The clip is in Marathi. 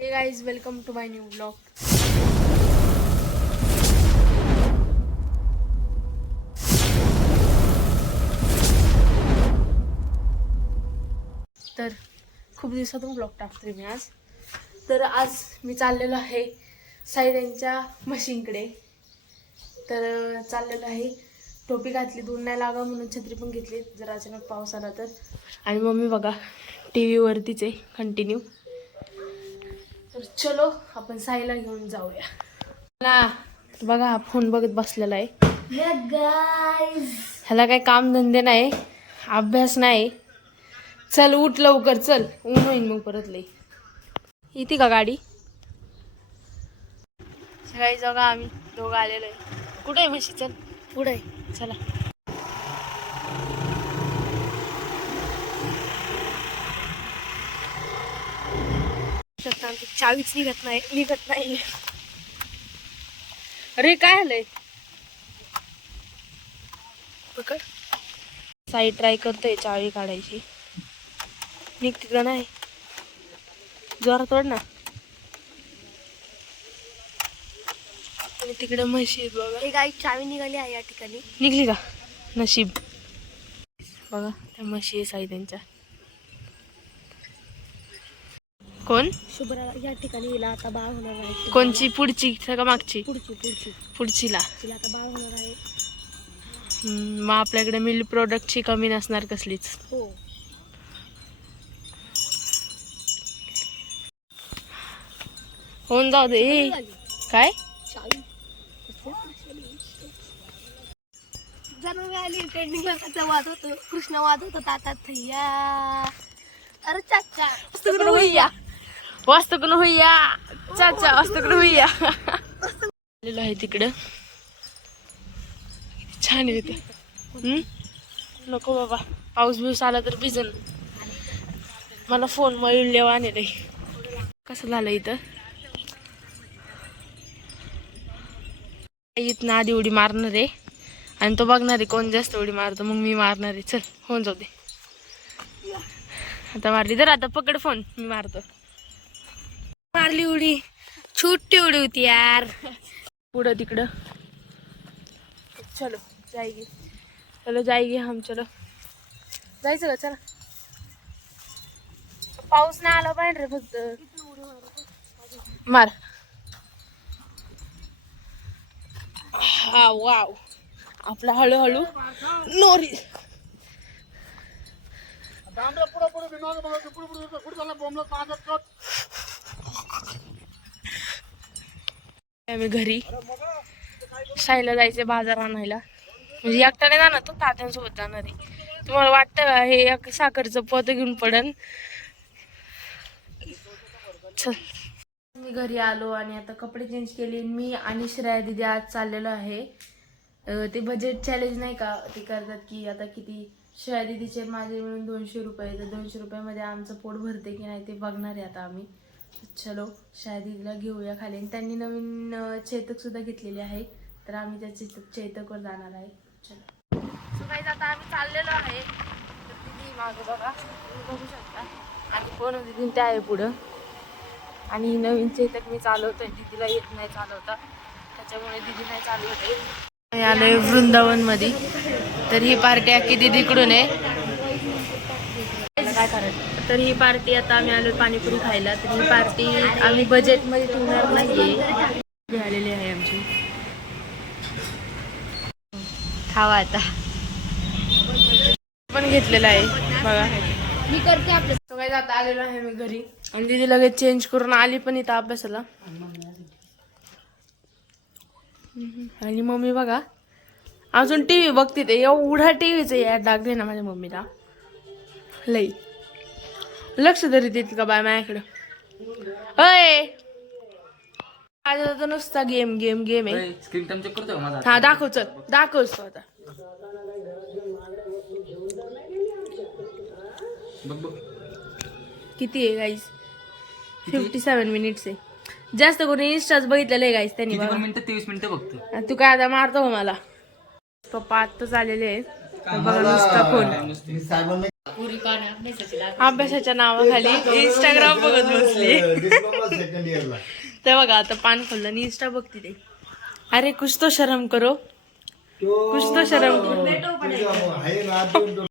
हे guys, welcome to my new blog. तर खूप दिवसातून ब्लॉग टाकतोय मी आज. तर आज मी चाललेलो आहे साईदांच्या मशीनकडे. तर चाललेलो आहे, टोपी घातली, दूर नाही लागा म्हणून छत्री पण घेतली जर अचानक पाऊस आला तर. आणि मम्मी बघा टीव्ही वरतीच आहे कंटिन्यू. तर चलो आपण साईला घेऊन जाऊया ना. बघा हा फोन बघत बसलेला आहे. ह्याला काही काम धंदे नाही, अभ्यास नाही. चल उठ लवकर, चल ऊन होईन मग परत लई. येते का गाडी? सकाळी जाऊ का आम्ही दोघं आलेलो आहे. कुठे आहे म्हशी? चल पुढे आहे, चला. चावीच निघत नाही. अरे काय आलंय? पकड. साई ट्राय करतोय चावी काढायची. निघते का नाही? जोरात ओढ ना. आणि तिकडे म्हशी आहेत बघा. एक गाई चावी निघाली आहे या ठिकाणी. निघली का? नशीब. बघा त्या म्हशी आहे साई त्यांच्या. कोण? शुभ्रा या ठिकाणी हिला आता बाळ होणार आहे. कोणची? पुढची का मागची? पुढचीला तिला आता बाळ होणार आहे. मग आपल्याकडे मिल्क प्रोडक्टची कमी नसणार कसलीच. हो. होऊन जाऊ दे. काय वाद होतो, कृष्ण वाद होतो तातात थैया. अरे चाचा वास्तू होईया, चाचा वास्तू होईया. आलेलो आहे तिकडं. छान येते. नको बाबा, पाऊस बिऊस आला तर भिजन. मला फोन मळून लेवाने रे. कसं झालं इथं? इथं आधी उडी मारणार आहे आणि तो बघणार आहे कोण जास्त उडी मारतो, मग मी मारणार आहे. चल होऊन जाऊ दे. आता मारली तर आता पकड फोन, मी मारतो. मारली उडी, छोटी उडी होती यार. पुढं तिकडं. चलो जाएगी हम. चलो जायचं का? चला. पाऊस नाही आला पाहिजे रे, फक्त मार. हा वाव, आपला हळूहळू नोरी. आम्ही घरी साईला जायचे बाजार आणायला. म्हणजे एकट्याने जाणार, तो तात्यांसोबत जाणार आहे. तुम्हाला वाटतं का हे एक साखरचं पोत घेऊन पडन? चल. मी घरी आलो आणि आता कपडे चेंज केले. मी आणि श्रेया दिदी आज चाललेलो आहे. ते बजेट चॅलेंज नाही का ते करतात की आता किती श्रेया दिदीचे माझे मिळून 200 रुपये. तर 200 रुपयामध्ये आमचं पोट भरते की नाही ते बघणार आहे आता आम्ही. चलो श्रेया दिदीला घेऊया खाली. आणि त्यांनी नवीन चेतक सुद्धा घेतलेली आहे, तर आम्ही त्या चेतकवर जाणार आहे. चलो सो गाईज, आता आम्ही चाललेलो आहे. तर दिदी मागे बघा, तुम्ही बघू शकता. आणि कोण दिदी त्या आहे पुढं. आणि नवीन चेतक मी चालवतोय, दिदीला येत नाही चालवता, त्याच्यामुळे दिदी नाही चालवते. आलोय वृंदावन मध्ये. तर ही पार्टी अख्खी दिदीकडून आहे. काय करायचं? तर ही पार्टी आता आम्ही आलोय पाणीपुरी खायला. तर ही पार्टी आम्ही बजेटमध्ये ठेवणार नाहीये. आलेली आहे आमची. खावा आता. पण घेतलेला आहे बघा. मी करते आपलं. सगळ्यात आता आलेलो आहे मी घरी. आणि दिदी लगेच चेंज करून आली पण इथं अभ्यासाला. आणि मम्मी बघा अजून टीव्ही बघते. ते एवढा टीव्हीचं यार डाग दे ना माझ्या मम्मीला. लई लक्ष तरी देते का बाय माझ्याकडं? अय माझ्या तर नुसता गेम गेम गेम आहे. स्क्रीन टाइम चेक करतोय माझा. हा दाखव, चल दाखवच तो आता. बघ बघ किती आहे गाईस? 57 मिनिट्स आहे. जास्त करून इंस्टाच बघितलेलं आहे गाईस त्यांनी. किती मिनिटं? 23 मिनिटं बघतो. तू काय आता मारतो का मला? पप्पा आत्ताच आलेले आहे. बघा नुसता फोन. अभ्यासाच्या नावाखाली इंस्टाग्राम बघत बसली. डिप्लोमा सेकंड इयरला. ते बघा आता पान खोललं आणि इंस्टा बघते ते. अरे कुछ तो शर्म करो, कुछ तो शर्म करो. तुझा आहे ना